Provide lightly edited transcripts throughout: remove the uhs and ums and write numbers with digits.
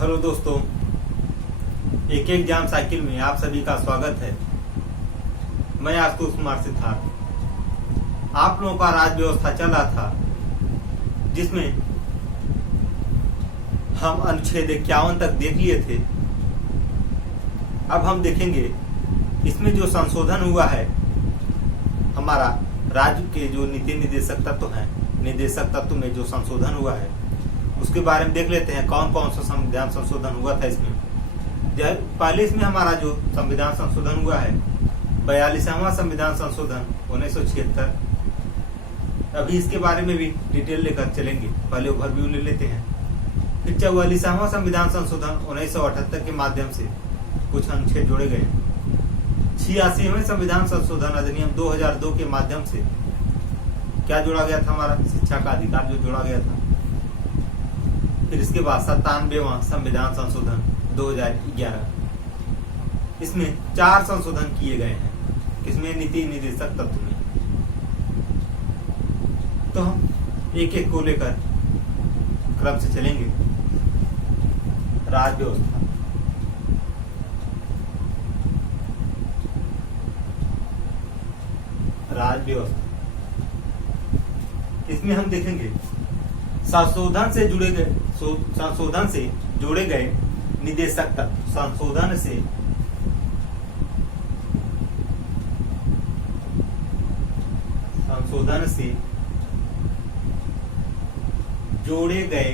Hello दोस्तों, एक exam cycle में आप सभी का स्वागत है। मैं आशुतोष कुमार सिद्धार्थ। आप लोगों का राज्य व्यवस्था चल रहा था, जिसमें हम अनुच्छेद 51 तक देख लिए थे। अब हम देखेंगे इसमें जो संशोधन हुआ है, हमारा राज्य के जो नीति निदेशक तत्व हैं, निदेशक तत्व में जो संशोधन हुआ है उसके बारे में देख लेते हैं। कौन कौन सा संविधान संशोधन हुआ था इसमें। पहले इसमें हमारा जो संविधान संशोधन हुआ है 42वां संविधान संशोधन 1976। अभी इसके बारे में भी डिटेल लेकर चलेंगे। पहले ओवरव्यू ले लेते हैं। फिर 44वां संविधान संशोधन 1978 के माध्यम से कुछ अनुच्छेद जोड़े गए। 86वें संविधान संशोधन अधिनियम 2002 के माध्यम से क्या जोड़ा गया था, हमारा शिक्षा का अधिकार जो जोड़ा गया था। फिर इसके बाद 97वां संविधान संशोधन 2011, इसमें 4 संशोधन किए गए हैं। किसमें? नीति निदेशक तत्व में। तो हम एक एक को लेकर क्रम से चलेंगे। राज्य व्यवस्था, राज्य व्यवस्था, इसमें हम देखेंगे संशोधन से जोड़े गए निदेशक तत्व। संशोधन से जोड़े गए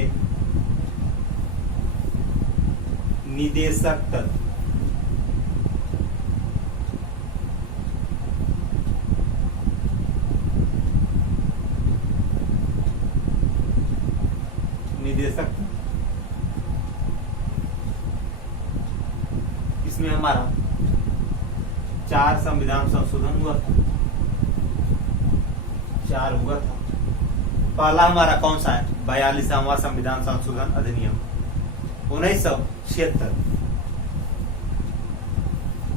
निदेशक तत्व। निदेशक इसमें हमारा 4 संविधान संशोधन हुआ था। 4 हुआ था। पहला हमारा कौन सा है? 42वां संविधान संशोधन अधिनियम 1976।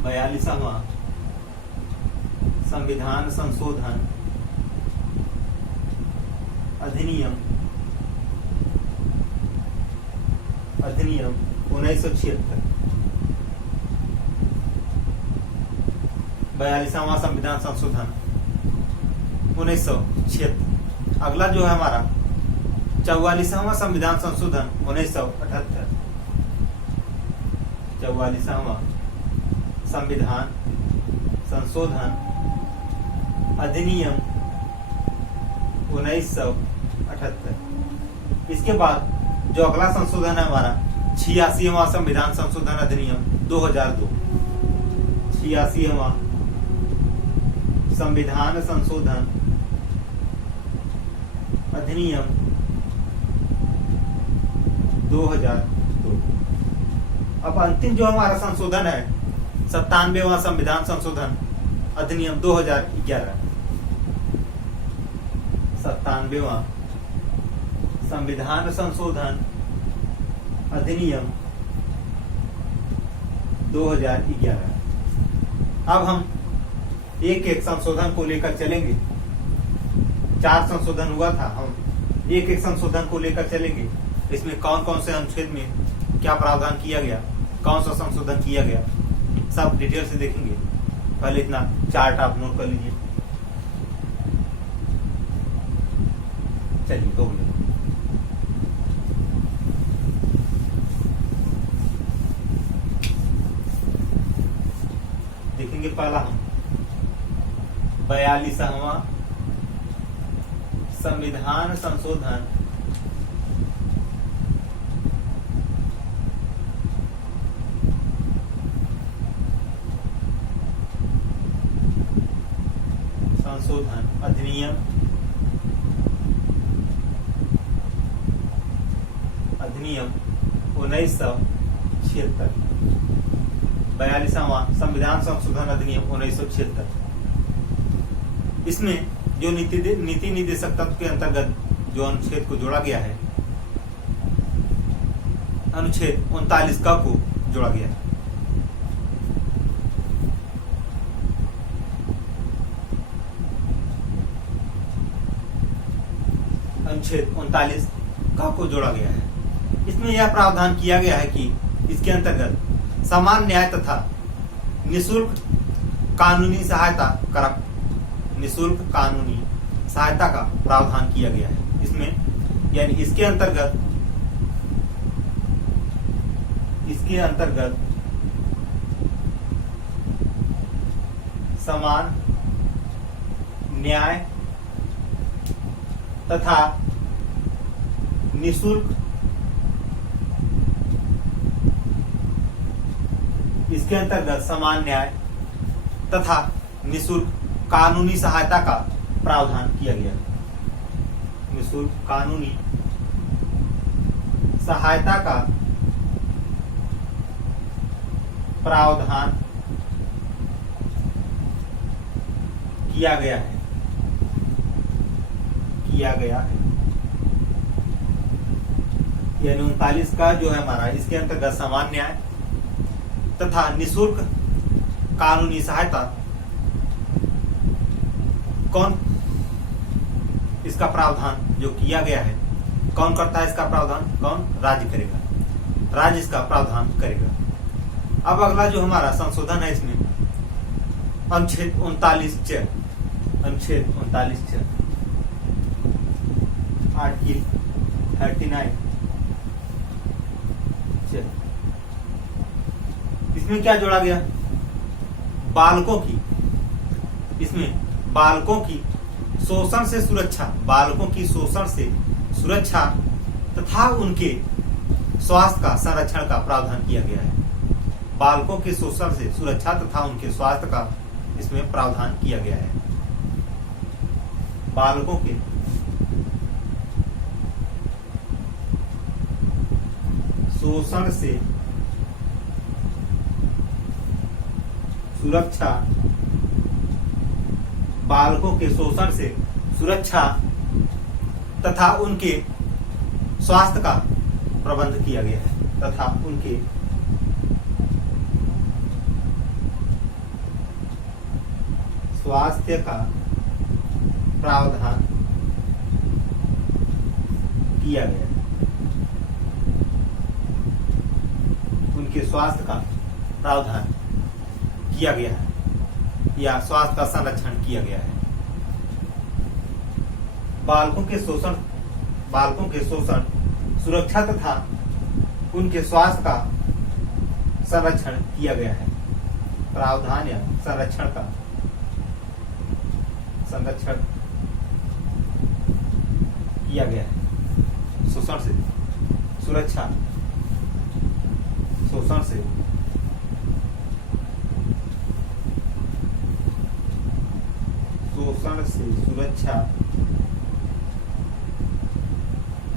42वां संविधान संशोधन अधिनियम 1976। 42वां संविधान संशोधन 1976। अगला जो है हमारा 44वां संविधान संशोधन 1978। 44वां संविधान संशोधन अधिनियम 1978। इसके बाद जो अगला संशोधन है हमारा 86वां संविधान संशोधन अधिनियम 2002। 86वां संविधान संशोधन अधिनियम 2002। अब अंतिम जो हमारा संशोधन है 97वां संविधान संशोधन अधिनियम 2011। 97वां संविधान संशोधन अधिनियम 2011। अब हम एक एक संशोधन को लेकर चलेंगे। 4 संशोधन हुआ था, हम एक एक संशोधन को लेकर चलेंगे। इसमें कौन कौन से अनुच्छेद में क्या प्रावधान किया गया, कौन सा संशोधन किया गया, सब डिटेल से देखेंगे। पहले इतना चार्ट आप नोट कर लीजिए। चलिए तो देखेंगे। पहला हम 42वां संविधान संशोधन अधिनियम 1976। 42वां संविधान संशोधन अधिनियम 1976। इसमें जो नीति निदेशक तत्व के अंतर्गत जो अनुच्छेद को जोड़ा गया है, अनुच्छेद 39 क को जोड़ा गया है। अनुच्छेद 39 क को जोड़ा गया है। इसमें यह प्रावधान किया गया है कि इसके अंतर्गत समान न्याय तथा निःशुल्क कानूनी सहायता का प्रावधान किया गया है। इसमें यानी इसके अंतर्गत समान न्याय तथा निःशुल्क इसके अंतर्गत समान न्याय तथा निःशुल्क कानूनी सहायता का प्रावधान किया गया। निःशुल्क कानूनी सहायता का प्रावधान किया गया है। यानी 39 का जो है हमारा, इसके अंतर्गत समान न्याय तथा निःशुल्क कानूनी सहायता कौन इसका प्रावधान जो किया गया है, कौन करता है इसका प्रावधान? कौन? राज्य करेगा। राज्य इसका प्रावधान करेगा। अब अगला जो हमारा संशोधन है इसमें अनुच्छेद 39 आर्टिकल 39 इसमें क्या जोड़ा गया? बालकों की शोषण से सुरक्षा तथा उनके स्वास्थ्य का संरक्षण का प्रावधान किया गया है। बालकों के शोषण से सुरक्षा तथा उनके स्वास्थ्य का इसमें प्रावधान किया गया है। बालकों के शोषण से सुरक्षा, बालकों के शोषण से सुरक्षा तथा उनके स्वास्थ्य का प्रबंध किया गया है। तथा उनके स्वास्थ्य का प्रावधान किया गया है। उनके स्वास्थ्य का प्रावधान किया गया है या स्वास्थ्य का संरक्षण किया गया है। बालकों के शोषण सुरक्षा तथा उनके स्वास्थ्य का संरक्षण किया गया है। प्रावधान या संरक्षण किया गया है। शोषण से सुरक्षा, शोषण से सुरक्षा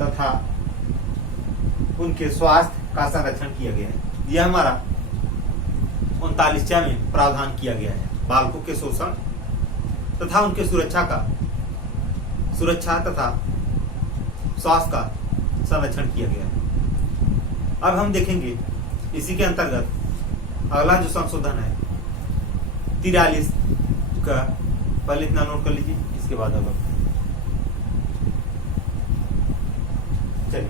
तथा उनके स्वास्थ्य का संरक्षण किया गया है। यह हमारा 39 में प्रावधान किया गया है। बालकों के शोषण तथा उनके सुरक्षा तथा स्वास्थ्य का संरक्षण किया गया है। अब हम देखेंगे इसी के अंतर्गत अगला जो संशोधन है 43 का, पहले इतना नोट कर लीजिए, इसके बाद अगला चलिए।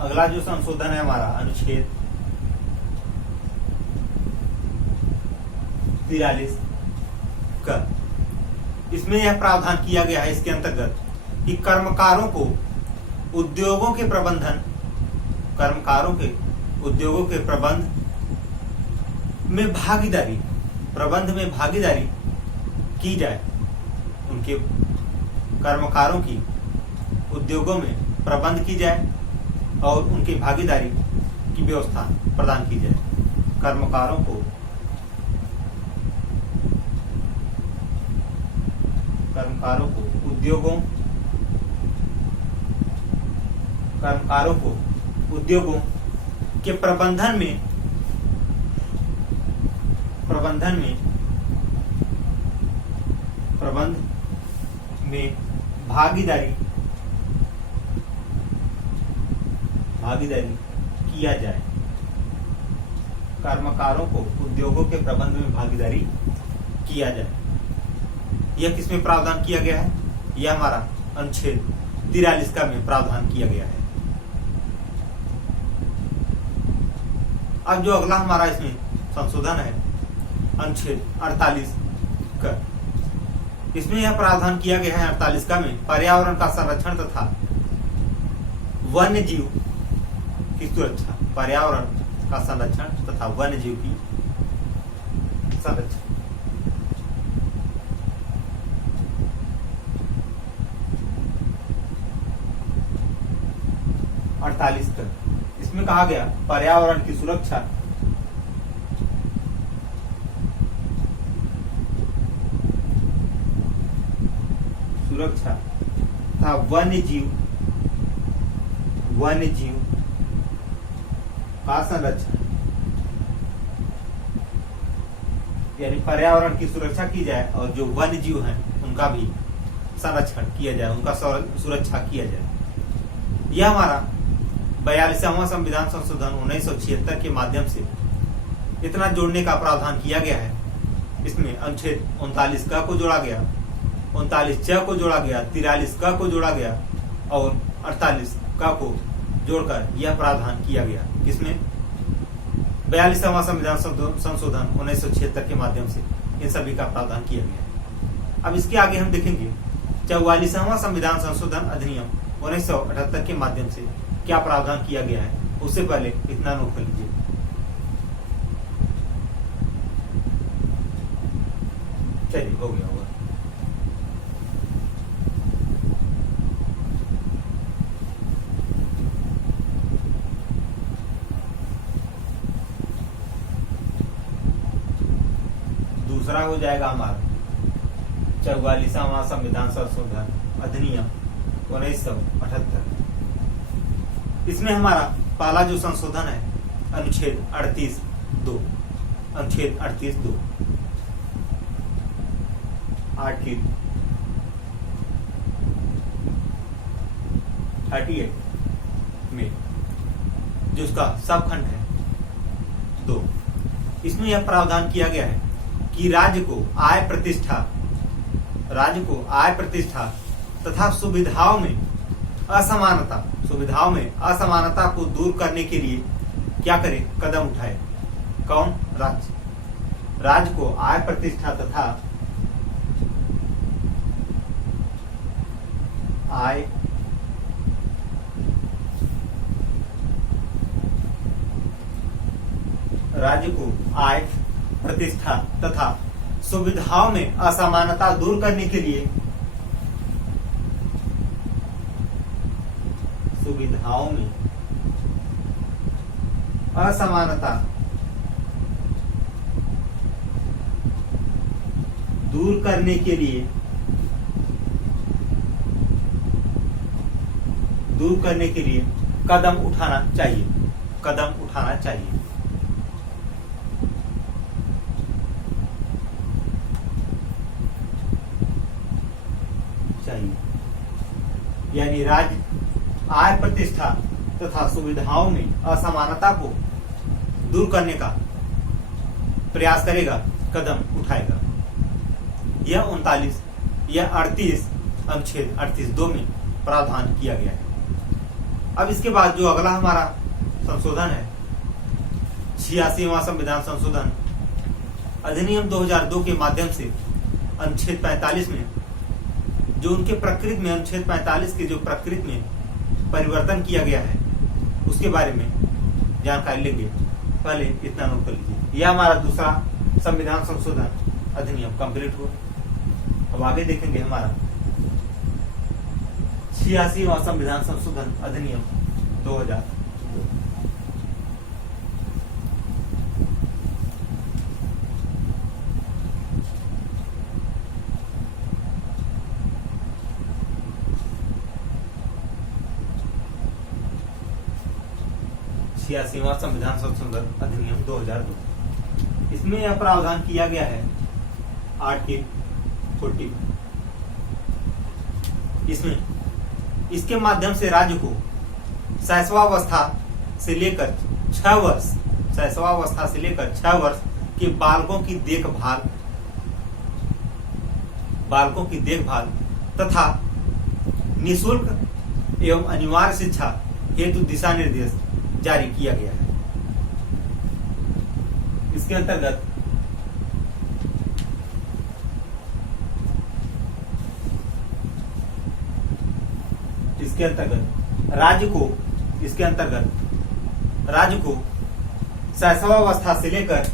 अगला जो संशोधन है हमारा अनुच्छेद 43 का, इसमें यह प्रावधान किया गया है इसके अंतर्गत कि कर्मकारों को उद्योगों के प्रबंध में भागीदारी की जाए। उनके कर्मकारों की उद्योगों में प्रबंध की जाए और उनकी भागीदारी की व्यवस्था प्रदान की जाए। कर्मकारों को उद्योगों के प्रबंध में भागीदारी किया जाए। कर्मकारों को उद्योगों के प्रबंध में भागीदारी किया जाए। यह किसमें प्रावधान किया गया है? यह हमारा अनुच्छेद 43 का में प्रावधान किया गया है। अब जो अगला हमारा इसमें संशोधन है अनुच्छेद 48 का, इसमें यह प्रावधान किया गया है 48 का में पर्यावरण का संरक्षण तथा वन्य जीव की सुरक्षा, पर्यावरण का संरक्षण तथा वन्य जीव की संरक्षण। तक इसमें कहा गया पर्यावरण की सुरक्षा तथा वन्य जीव का संरक्षण, यानी पर्यावरण की सुरक्षा की जाए और जो वन्य जीव हैं उनका भी संरक्षण किया जाए, उनका सुरक्षा किया जाए। यह हमारा 42वां संविधान संशोधन 1976 के माध्यम से इतना जोड़ने का प्रावधान किया गया है। इसमें अनुच्छेद 39 का को जोड़ा गया, 39 च को जोड़ा गया, 43 का को जोड़ा गया और 48 का को जोड़कर यह प्रावधान किया गया। इसमें 42वां संविधान संशोधन 1976 के माध्यम से इन सभी का प्रावधान किया गया है। अब इसके आगे हम देखेंगे 44वां संविधान संशोधन अधिनियम 1978 के माध्यम से क्या प्रावधान किया गया है। उससे पहले इतना नोट कर लीजिए। चलिए हो गया होगा। दूसरा हो जाएगा हमारा 44वां संविधान संशोधन अधिनियम 1978। इसमें हमारा पहला जो संशोधन है अनुच्छेद 38(2), अनुच्छेद 38(2) आर्टिकल 38 में जो उसका सबखंड है 2, इसमें यह प्रावधान किया गया है कि राज्य को आय प्रतिष्ठा तथा सुविधाओं में असमानता को दूर करने के लिए क्या करे, कदम उठाए। कौन? राज्य को आय प्रतिष्ठा तथा राज्य को आय प्रतिष्ठा तथा सुविधाओं में असमानता दूर करने के लिए सुविधाओं में असमानता दूर करने के लिए कदम उठाना चाहिए। यानी राज्य आय प्रतिष्ठा तथा सुविधाओं में असमानता को दूर करने का प्रयास करेगा, कदम उठाएगा। यह 38 अनुच्छेद 38(2) में प्रावधान किया गया है। अब इसके बाद जो अगला हमारा संशोधन है 86वां संविधान संशोधन अधिनियम 2002 के माध्यम से अनुच्छेद 45 में जो उनके प्रकृति में अनुच्छेद 45 के जो प्रकृति में परिवर्तन किया गया है उसके बारे में जानकारी लेंगे। पहले इतना नोट कर लीजिए। यह हमारा दूसरा संविधान संशोधन अधिनियम कंप्लीट हुआ। अब आगे देखेंगे हमारा 86वां संविधान संशोधन अधिनियम 2002। संविधान संशोधन अधिनियम 2002। इसमें यह प्रावधान किया गया है आर्टिकल 40। इसमें इसके माध्यम से राज्य को शैशवावस्था से लेकर 6 वर्ष शैशवावस्था से लेकर 6 वर्ष के बालकों की देखभाल तथा निःशुल्क एवं अनिवार्य शिक्षा हेतु दिशा निर्देश जारी किया गया है। इसके अंतर्गत राज्य को शैशवावस्था से लेकर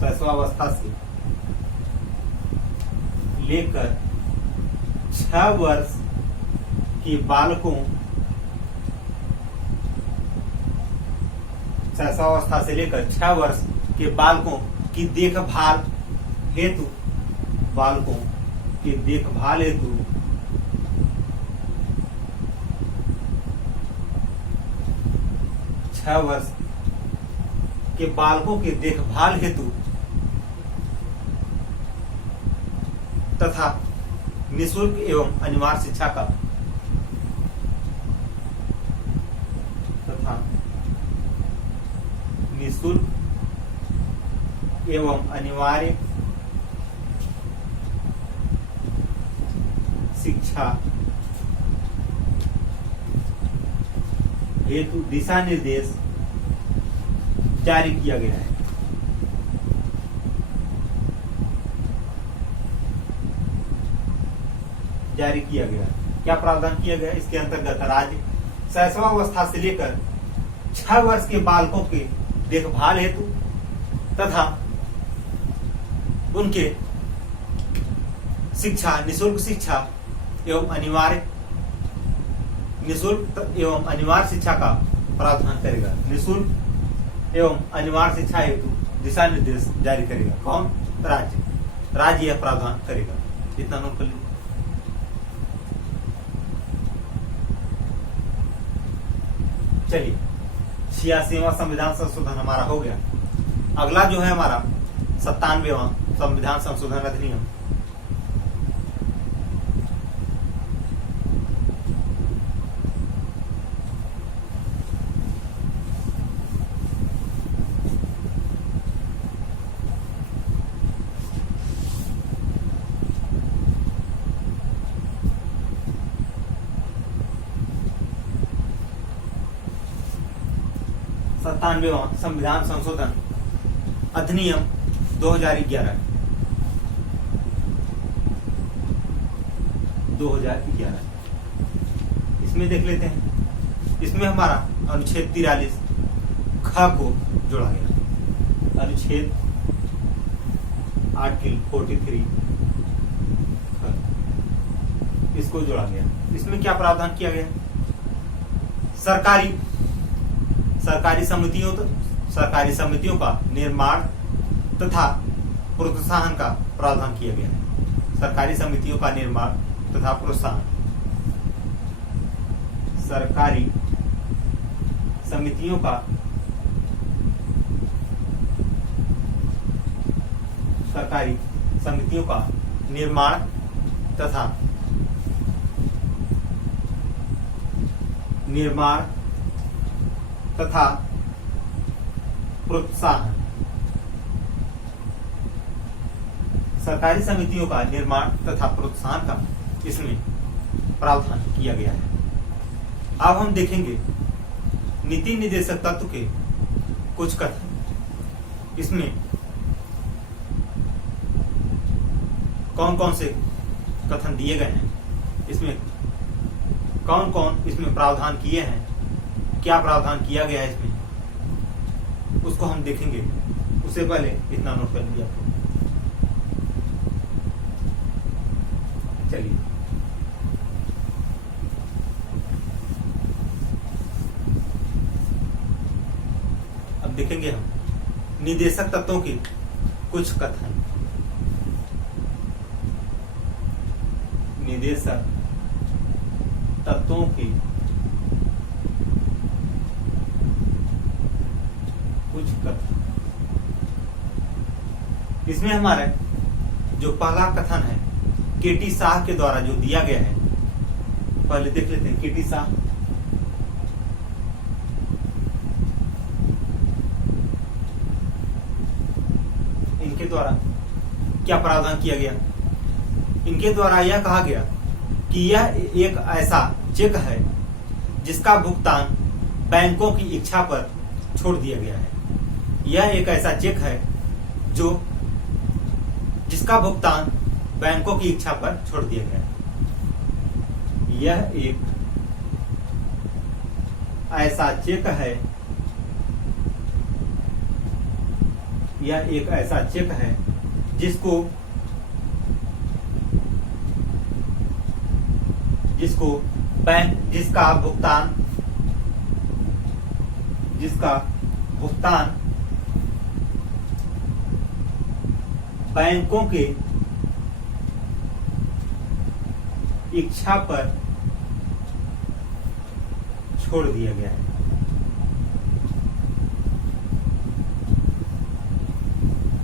शैशवावस्था से लेकर 6 वर्ष के बालकों शैशवावस्था से लेकर 6 वर्ष के बालकों की देखभाल हेतु 6 वर्ष के बालकों की देखभाल हेतु तथा निःशुल्क एवं अनिवार्य शिक्षा का हेतु दिशा निर्देश जारी किया गया है। क्या प्रावधान किया गया? इसके अंतर्गत राज्य शैशवावस्था से लेकर 6 वर्ष के बालकों के देखभाल हेतु तथा उनके निःशुल्क शिक्षा एवं अनिवार्य शिक्षा का प्रावधान करेगा। निःशुल्क एवं अनिवार्य शिक्षा हेतु दिशा निर्देश जारी करेगा। कौन? राज्य यह प्रावधान करेगा। इतना नोट कर लीजिए। चलिए, 86वां संविधान संशोधन हमारा हो गया। अगला जो है हमारा 97वां संविधान संशोधन अधिनियम। संविधान संशोधन अधिनियम 2011 इसमें देख लेते हैं। इसमें हमारा अनुच्छेद 43 ख को जोड़ा गया। अनुच्छेद आर्टिकल 43 इसको जोड़ा गया। इसमें क्या प्रावधान किया गया? सरकारी समितियों का निर्माण तथा प्रोत्साहन का प्रावधान किया गया है। सरकारी समितियों का निर्माण तथा प्रोत्साहन। सरकारी समितियों का निर्माण तथा प्रोत्साहन। सरकारी समितियों का निर्माण तथा प्रोत्साहन का इसमें प्रावधान किया गया है। अब हम देखेंगे नीति निर्देशक तत्व के कुछ कथन। इसमें कौन कौन से कथन दिए गए हैं, इसमें कौन कौन इसमें प्रावधान किए हैं, क्या प्रावधान किया गया है इसमें, उसको हम देखेंगे। उससे पहले इतना नोट कर लीजिए आपको। चलिए, अब देखेंगे हम निदेशक तत्वों के कुछ कथन। निदेशक तत्वों के कुछ कथन। इसमें हमारे जो पहला कथन है केटी शाह के द्वारा जो दिया गया है, पहले देख लेते हैं। केटी शाह इनके द्वारा क्या प्रावधान किया गया? इनके द्वारा यह कहा गया कि यह एक ऐसा चेक है जिसका भुगतान बैंकों की इच्छा पर छोड़ दिया गया है। यह एक ऐसा चेक है जिसका भुगतान बैंकों की इच्छा पर छोड़ दिया गया है। यह एक ऐसा चेक है, यह एक ऐसा चेक है जिसको बैंक जिसका भुगतान बैंकों के इच्छा पर छोड़ दिया गया है।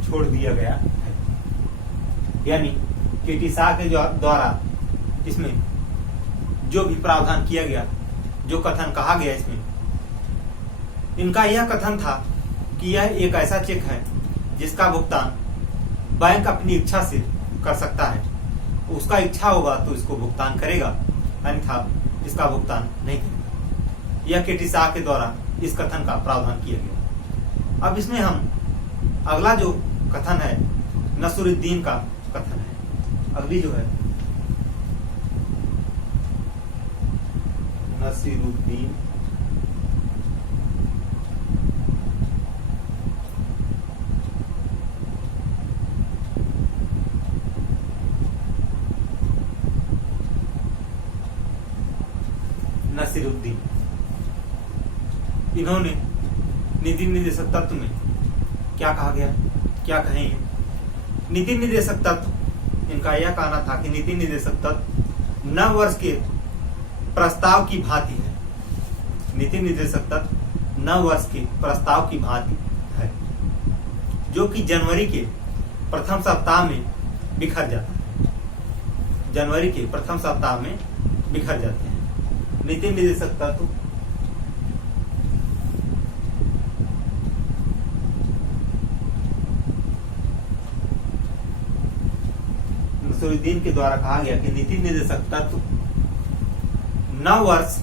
छोड़ दिया गया है, यानी केटी शाह के द्वारा इसमें जो भी प्रावधान किया गया, जो कथन कहा गया, इसमें इनका यह कथन था कि यह एक ऐसा चेक है जिसका भुगतान बैंक अपनी इच्छा से कर सकता है। उसका इच्छा होगा तो इसको भुगतान करेगा, अन्यथा इसका भुगतान नहीं करेगा। यह केटी शाह के द्वारा इस कथन का प्रावधान किया गया। अब इसमें हम अगला जो कथन है नसरुद्दीन का कथन है। अगली जो है नसीरुद्दीन नसीरुद्दीन इन्होंने नीति निर्देशक तत्व में क्या कहा गया, क्या कहेंगे? नीति निर्देशक तत्व, इनका यह कहना था कि नीति निर्देशक तत्व नव वर्ष के प्रस्ताव की भांति है। नीति निर्देशक तत्व नव वर्ष के प्रस्ताव की भांति है, जो कि जनवरी के प्रथम सप्ताह में बिखर जाता है। जनवरी के प्रथम सप्ताह में बिखर जाते हैं। नीति निर्देशक तत्व नसरुद्दीन के द्वारा कहा गया कि नीति निर्देशक तत्व नव वर्ष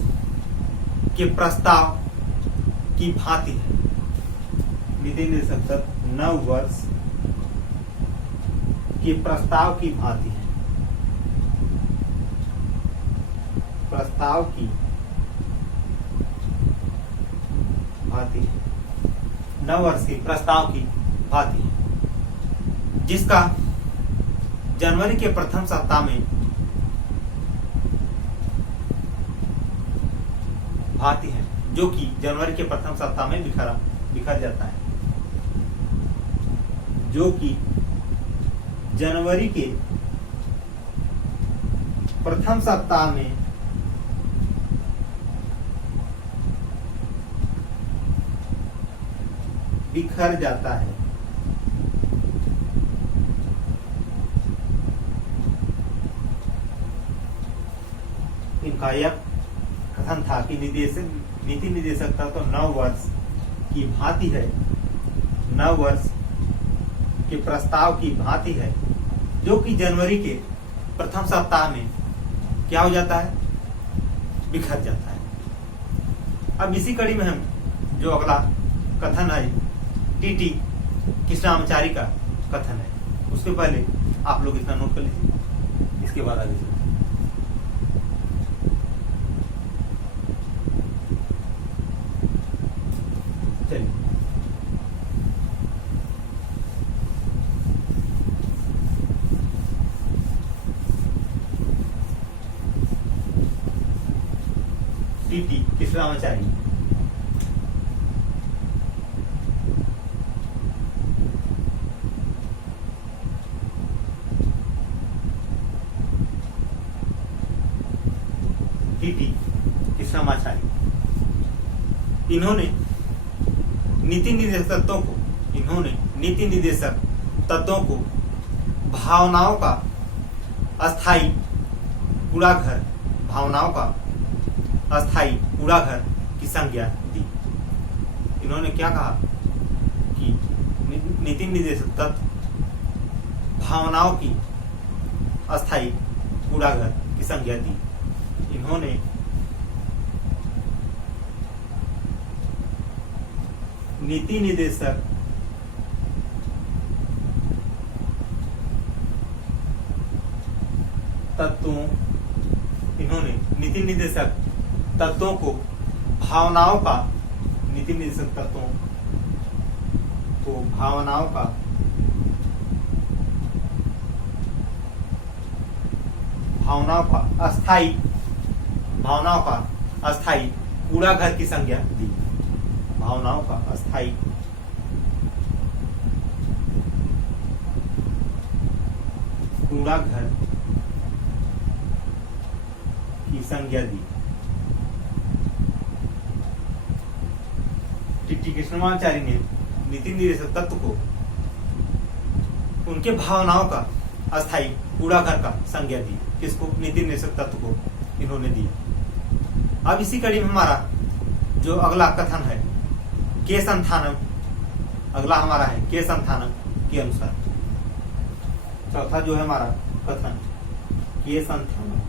के प्रस्ताव की भांति है। नीति निर्देशक तत्व नव वर्ष के प्रस्ताव की भांति है। प्रस्ताव की भांति है, नव वर्ष के प्रस्ताव की भांति है, जिसका जनवरी के प्रथम सप्ताह में भांति है, जो कि जनवरी के प्रथम सप्ताह में बिखर जाता है, जो कि जनवरी के प्रथम सप्ताह में बिखर जाता है। इनका यह कथन था कि नीति निर्देशक तत्व तो नव वर्ष की भांति है, नव वर्ष के प्रस्ताव की भांति है, जो कि जनवरी के प्रथम सप्ताह में क्या हो जाता है, बिखर जाता है। अब इसी कड़ी में हम जो अगला कथन है टीटी कृष्णाचारी का कथन है, उसके पहले आप लोग इतना नोट कर लीजिए, इसके बाद आगे चलिए। टीटी कृष्णाचारी कृष्णाचारी इन्होंने नीति निर्देशक तत्वों को भावनाओं का अस्थाई कूड़ाघर, भावनाओं का अस्थाई कूड़ाघर की संज्ञा दी। इन्होंने क्या कहा कि नीति निर्देशक तत्व भावनाओं की अस्थाई कूड़ाघर की संज्ञा दी। इन्होंने नीति निर्देशक तत्वों को भावनाओं का अस्थाई कूड़ाघर की संज्ञा दी। भावनाओं का अस्थाई कूड़ाघर की संज्ञा दी। टी कृष्णमाचार्य ने नीति निर्देशक तत्व को उनके भावनाओं का अस्थाई कूड़ाघर का संज्ञा दी। किसको? नीति निर्देशक तत्व को इन्होंने दिया। अब इसी कड़ी में हमारा जो अगला कथन है के संथानम, अगला हमारा है के संथानम के अनुसार। चौथा जो है हमारा कथन के संथानम,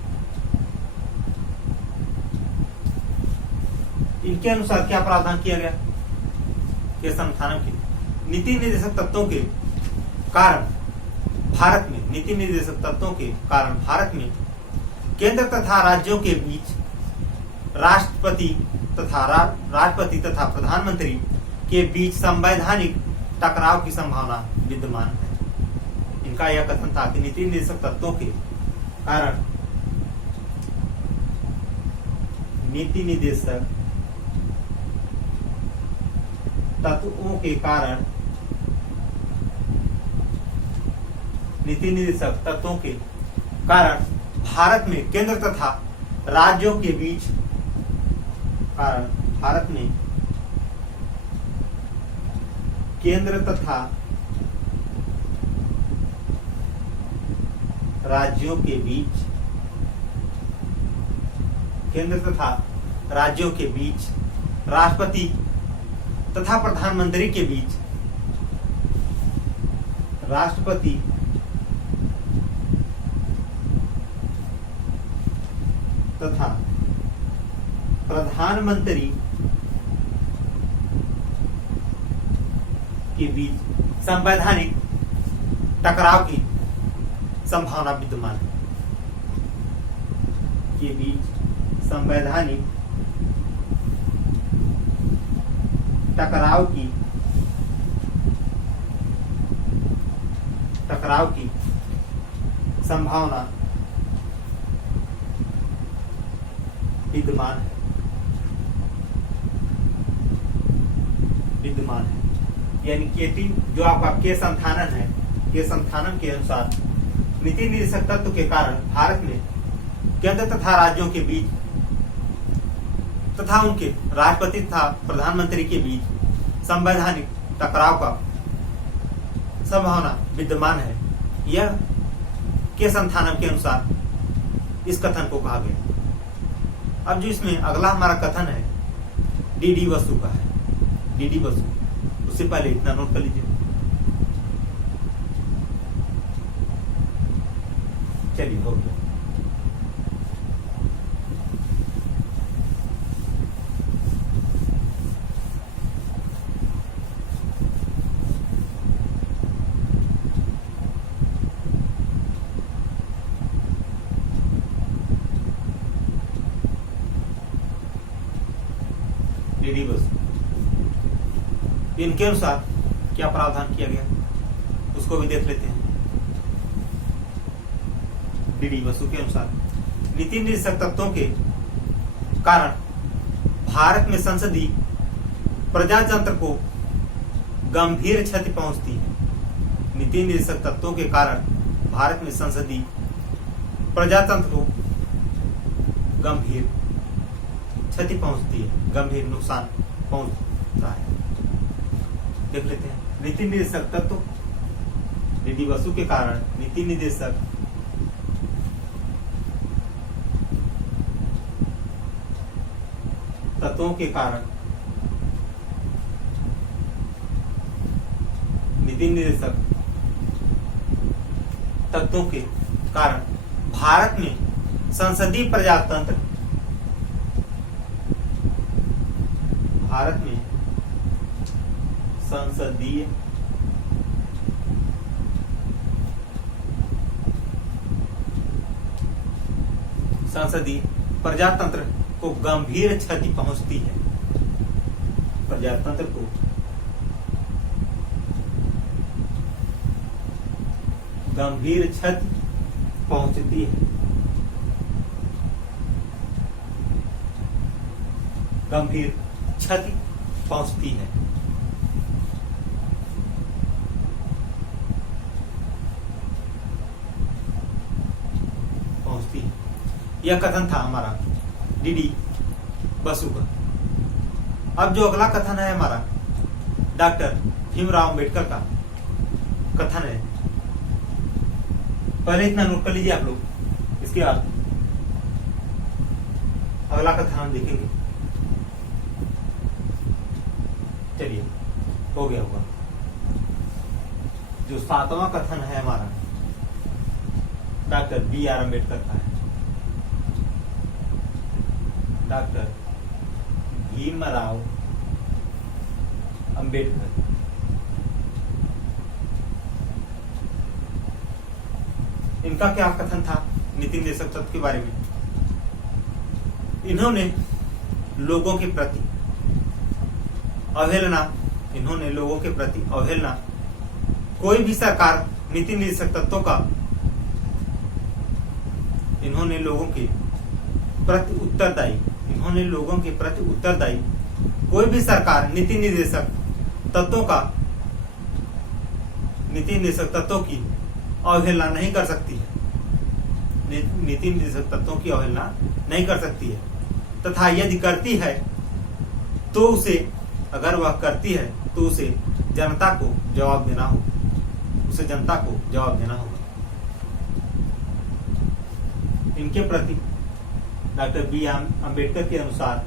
इनके अनुसार क्या प्रावधान किया गया? के संथानम के नीति निर्देशक तत्वों के कारण भारत में, नीति निर्देशक तत्वों के कारण भारत में केंद्र तथा राज्यों के बीच राष्ट्रपति तथा प्रधानमंत्री के बीच संवैधानिक टकराव की संभावना विद्यमान है। इनका यह कथन था कि नीति निर्देशक तत्वों के कारण, नीति निर्देशक तत्वों के कारण, नीति निर्देशक तत्वों के कारण भारत में केंद्र तथा राज्यों के बीच, भारत में केंद्र तथा राज्यों के बीच, केंद्र तथा राज्यों के बीच, राष्ट्रपति तथा प्रधानमंत्री के बीच, राष्ट्रपति तथा प्रधानमंत्री के बीच संवैधानिक टकराव की संभावना विद्यमान है। के बीच संवैधानिक टकराव की संभावना विद्यमान है। यानी केटी जो आपका के संथानन है, के संथानन के अनुसार नीति निर्देशक तत्व के कारण भारत में केंद्र तथा राज्यों के बीच तथा उनके राष्ट्रपति तथा प्रधानमंत्री के बीच संवैधानिक टकराव का संभावना विद्यमान है। यह के संथानम के अनुसार इस कथन को कहा गया। अब जो इसमें अगला हमारा कथन है डीडी वसु का है। डीडी वसु, उससे पहले इतना नोट कर लीजिए। चलिए हो गया। डीडी वसु, इनके अनुसार क्या प्रावधान किया गया उसको भी देख लेते हैं। डीडी वसु के अनुसार नीति निर्देशक तत्वों के कारण भारत में संसदीय प्रजातंत्र को गंभीर क्षति पहुंचती है। नीति निर्देशक तत्वों के कारण भारत में संसदीय प्रजातंत्र को गंभीर क्षति पहुंचती है, गंभीर नुकसान पहुंचता है। देख लेते हैं नीति निर्देशक तत्व डीडी बसु के कारण नीति निदेशक तत्वों के कारण नीति निदेशक तत्वों के कारण भारत में संसदीय प्रजातंत्र संसदीय प्रजातंत्र को गंभीर क्षति पहुंचती है। प्रजातंत्र को गंभीर क्षति पहुंचती है। गंभीर क्षति पहुंचती है। यह कथन था हमारा डीडी बसु का। अब जो अगला कथन है हमारा डॉक्टर भीमराव अंबेडकर का कथन है। पहले इतना नोट कर लीजिए आप लोग, इसके बाद अगला कथन हम देखेंगे। चलिए, हो गया होगा। जो 7वां कथन है हमारा डॉक्टर बी आर अम्बेडकर का है। डॉक्टर भीमराव अंबेडकर इनका क्या कथन था नीति निदेशक तत्व के बारे में? इन्होंने लोगों के प्रति अवहेलना कोई भी सरकार नीति निदेशक तत्वों का इन्होंने लोगों के प्रति उत्तरदायी कोई भी सरकार नीति निदेशक तत्वों की अवहेलना नहीं कर सकती है। नीति निदेशक तत्वों की अवहेलना नहीं कर सकती है तथा यदि करती है तो उसे जनता को जवाब देना होगा। इनके प्रति डॉक्टर बी आर अम्बेडकर के अनुसार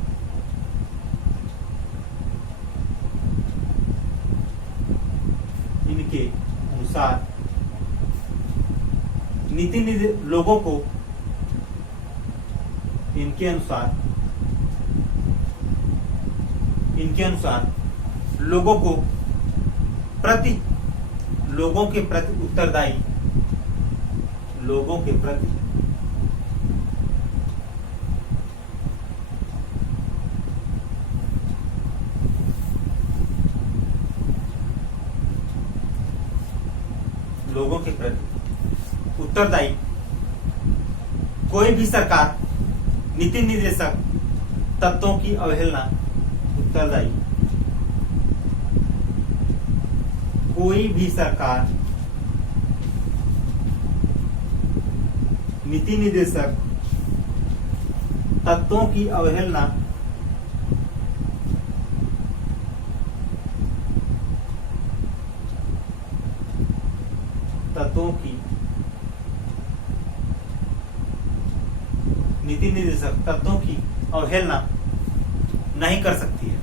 लोगों के प्रति उत्तरदायी कोई भी सरकार नीति निदेशक तत्वों की अवहेलना कोई भी सरकार नीति निदेशक तत्वों की अवहेलना नहीं कर सकती है।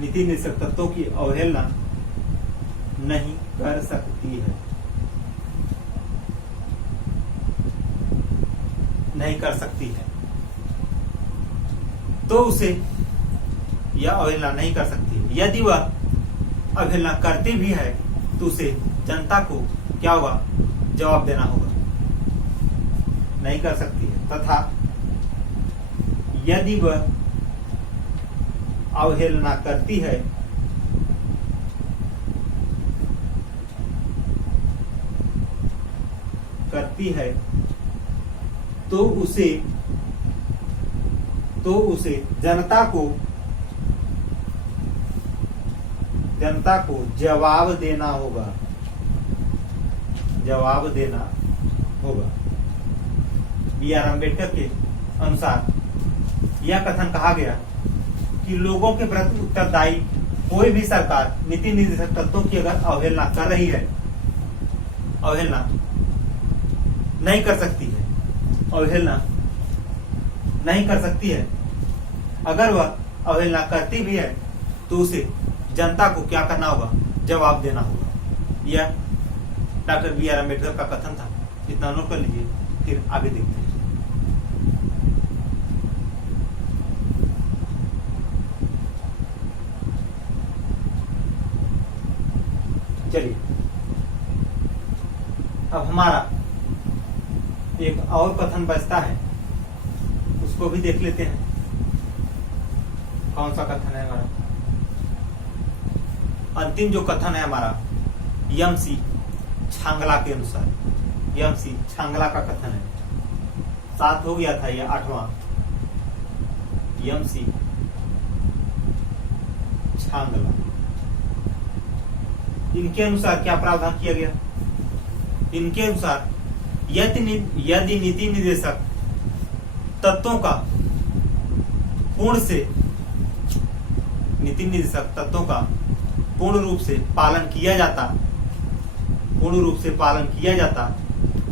नीति निदेशक तत्वों की अवहेलना नहीं कर सकती है तो उसे यह अवहेलना नहीं कर सकती है। यदि वह अवहेलना करती भी है तो उसे जनता को क्या होगा? जवाब देना होगा। नहीं कर सकती है तथा यदि वह अवहेलना करती है तो उसे जनता को जवाब देना होगा। बी आर अम्बेडकर के अनुसार यह कथन कहा गया कि लोगों के प्रति उत्तरदायी कोई भी सरकार नीति निदेशक तत्वों की अगर अवहेलना कर रही है अवहेलना नहीं कर सकती है, अवहेलना नहीं कर सकती है। अगर वह अवहेलना करती भी है तो उसे जनता को क्या करना होगा, जवाब देना होगा। यह डॉक्टर B.R. अम्बेडकर का कथन था। इतना नोट कर लीजिए, फिर आगे देखते हैं। चलिए अब हमारा एक और कथन बचता है, उसको भी देख लेते हैं। कौन सा कथन है हमारा? अंतिम जो कथन है हमारा यमसी छांगला के अनुसार, यमसी छांगला का कथन है। 7 हो गया था, यह 8वां। यमसी छांगला, इनके अनुसार क्या प्रावधान किया गया? इनके अनुसार यदि नीति निर्देशक तत्वों का पूर्ण रूप से पालन किया जाता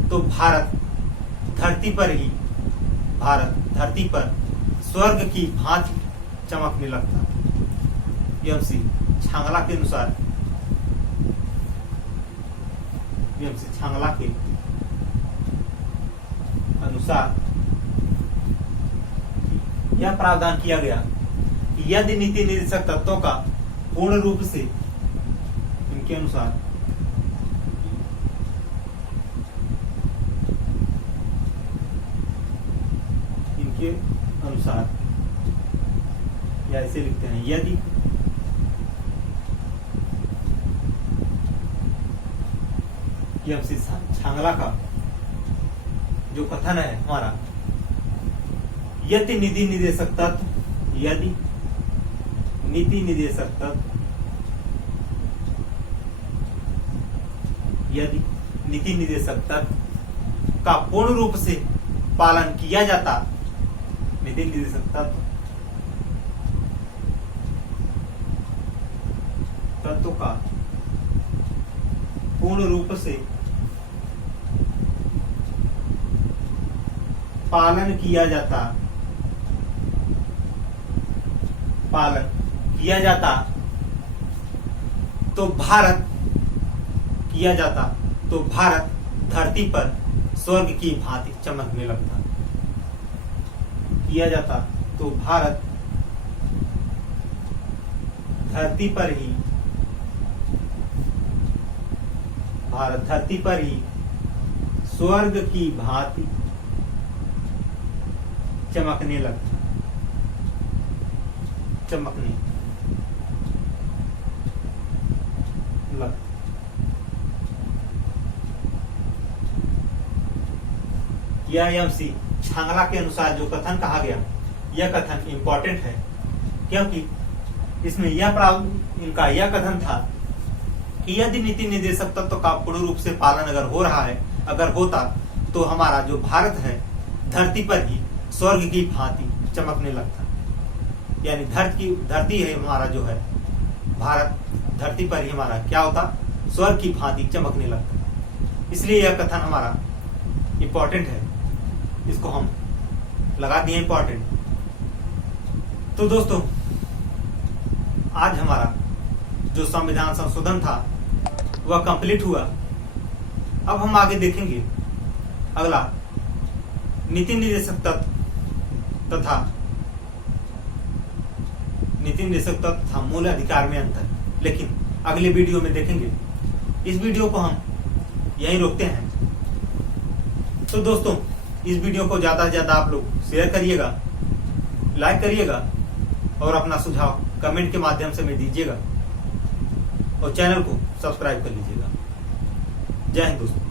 तो भारत धरती पर स्वर्ग की भांति चमकने लगता। यमसी छांगला के अनुसार, यह प्रावधान किया गया कि यदि नीति निर्देशक तत्वों का पूर्ण रूप से, इनके अनुसार या ऐसे लिखते हैं, यदि छांगला का जो कथन है हमारा, यदि नीति निर्देशक तत्व का पूर्ण रूप से पालन किया जाता, नीति निर्देशक तत्व का पूर्ण रूप से पालन किया तो भारत धरती पर स्वर्ग की भांति चमकने लगता। किया जाता तो भारत धरती पर ही स्वर्ग की भांति चमकने लगता। यह यमसी छांगला के अनुसार जो कथन कहा गया, यह कथन इंपॉर्टेंट है, क्योंकि इसमें इनका यह कथन था कि यदि नीति निर्देशक तत्व का पूर्ण रूप से पालन अगर हो रहा है, अगर होता, तो हमारा जो भारत है धरती पर ही स्वर्ग की भांति चमकने लगता। यानी धरती है हमारा जो है भारत, धरती पर ही हमारा क्या होता, स्वर्ग की भांति चमकने लगता। इसलिए यह कथन हमारा इंपॉर्टेंट है, इसको हम लगा दिए इंपॉर्टेंट। तो दोस्तों, आज हमारा जो संविधान संशोधन था वह कंप्लीट हुआ। अब हम आगे देखेंगे अगला नीति निर्देशक तत्व तथा मूल अधिकार में अंतर, लेकिन अगले वीडियो में देखेंगे। इस वीडियो को हम यहीं रोकते हैं। तो दोस्तों, इस वीडियो को ज्यादा से ज्यादा आप लोग शेयर करिएगा, लाइक करिएगा और अपना सुझाव कमेंट के माध्यम से में दीजिएगा और चैनल को सब्सक्राइब कर लीजिएगा। जय हिंद दोस्तों।